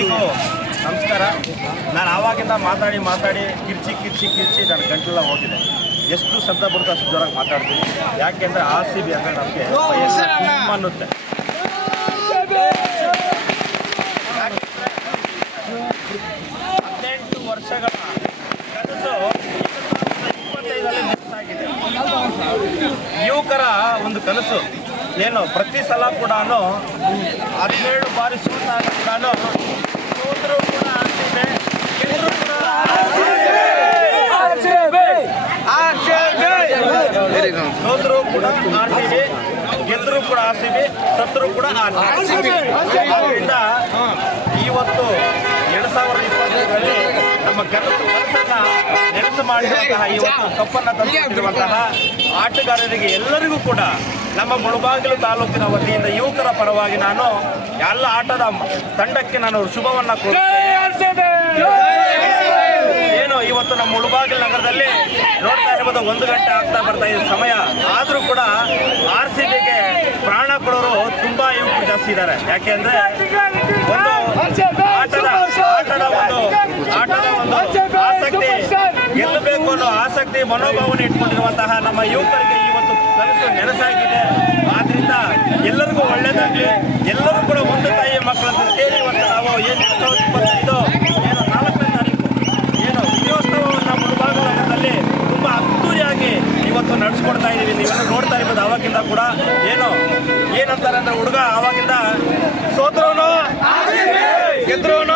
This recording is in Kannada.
ಎಲ್ರಿಗೂ ನಮಸ್ಕಾರ. ನಾನು ಆವಾಗಿಂದ ಮಾತಾಡಿ ಮಾತಾಡಿ ಕಿರ್ಚಿ ಕಿರ್ಚಿ ಕಿರ್ಚಿ ನನ್ನ ಗಂಟೆಲ್ಲ ಹೋಗಿದೆ. ಎಷ್ಟು ಶಬ್ದ ಬರುತ್ತೆ ಅಷ್ಟು ಜೋರಾಗಿ ಮಾತಾಡ್ತೀನಿ. ಯಾಕೆಂದರೆ ಆರ್ ಸಿ ಬಿ ಅಂದರೆ ನಮಗೆ ಅನ್ನುತ್ತೆ. ಹದಿನೆಂಟು ವರ್ಷಗಳ ಕನಸು ಇಪ್ಪತ್ತೈದರಲ್ಲಿ ನನಸಾಗಿದೆ ಯುವಕರ ಒಂದು ಕನಸು. ಏನು ಪ್ರತಿ ಸಲ ಕೂಡ ಹದಿನೇಳು ಬಾರಿ ಸೂರ್ಯ ಕೂಡ ಸೋತರು ಕೂಡ ಆಗ್ತಿದೆ ಗೆದ್ರು ಕೂಡ ಸೋತರು ಕೂಡ ಆರ್ಸಿಬಿ ಗೆದ್ರು ಕೂಡ ಆರ್ಸಿಬಿ ಸತ್ತರೂ ಕೂಡ ಆರ್ಸಿಬಿ. ಆದ್ದರಿಂದ ಇವತ್ತು ಎರಡ್ ಸಾವಿರದ ಇಪ್ಪತ್ತೈದರಲ್ಲಿ ನಮ್ಮ ಕನಸು ಕನಸನ್ನ ನೆನಸು ಮಾಡಿರುವಂತಹ ಇವತ್ತು ಕಪ್ಪನ್ನ ತಂದಿರುವಂತಹ ಆಟಗಾರರಿಗೆ ಎಲ್ಲರಿಗೂ ಕೂಡ ನಮ್ಮ ಮುಳಬಾಗಿಲು ತಾಲೂಕಿನ ವತಿಯಿಂದ ಯುವಕರ ಪರವಾಗಿ ನಾನು ಎಲ್ಲ ಆಟದ ತಂಡಕ್ಕೆ ನಾನು ಶುಭವನ್ನ ಕೊಡ್ತೇನೆ ಏನು ಇವತ್ತು ನಮ್ಮ ಮುಳಬಾಗಿಲು ನಗರದಲ್ಲಿ ನೋಡ್ತಾ ಇರ್ಬೋದು ಒಂದು ಗಂಟೆ ಆಗ್ತಾ ಬರ್ತಾ ಇದೆ. ಸಮಯ ಆದರೂ ಕೂಡ ಆರ್ ಸಿ ಬಿಗೆ ಪ್ರಾಣ ಕೊಡೋರು ತುಂಬಾ ಯುವಕರು ಜಾಸ್ತಿ ಇದ್ದಾರೆ ಯಾಕೆ ಅಂದ್ರೆ ಆಸಕ್ತಿ ಗೆಲ್ಲಬೇಕು ಅನ್ನೋ ಆಸಕ್ತಿ, ಮನೋಭಾವನೆ ಇಟ್ಕೊಂಡಿರುವಂತಹ ನಮ್ಮ ಯುವಕರಿಗೆ ಇವತ್ತು ಕನಸು ನೆನಸಾಗಿದೆ. ಆದ್ರಿಂದ ಎಲ್ಲರಿಗೂ ಒಳ್ಳೇದಾಗ್ಲಿ ಎಲ್ಲರೂ ಕೂಡ ಒಂದು ತಾಯಿಯ ಮಕ್ಕಳಂತ ಸೇರಿ ಇವತ್ತು ನಾವು ಏನು ಎರಡ್ ಸಾವಿರದ ಇಪ್ಪತ್ತೈದು ಏನು ನಾಲ್ಕನೇ ತಾರೀಕು ಏನು ವಿಜಯೋತ್ಸವವನ್ನು ಮುಳುಬಾಗ ನಗರದಲ್ಲಿ ತುಂಬಾ ಅದ್ದೂರಿಯಾಗಿ ಇವತ್ತು ನಡೆಸ್ಕೊಡ್ತಾ ಇದೀವಿ, ನೀವೆಲ್ಲ ನೋಡ್ತಾ ಇರ್ಬೋದು ಅವಾಗಿಂದ ಕೂಡ ಏನು, ಏನಂತಾರೆ ಅಂದ್ರೆ ಹುಡುಗ ಅವಾಗಿಂದ ಸೋತ್ರೋನು, ಗೆದ್ರೋನು.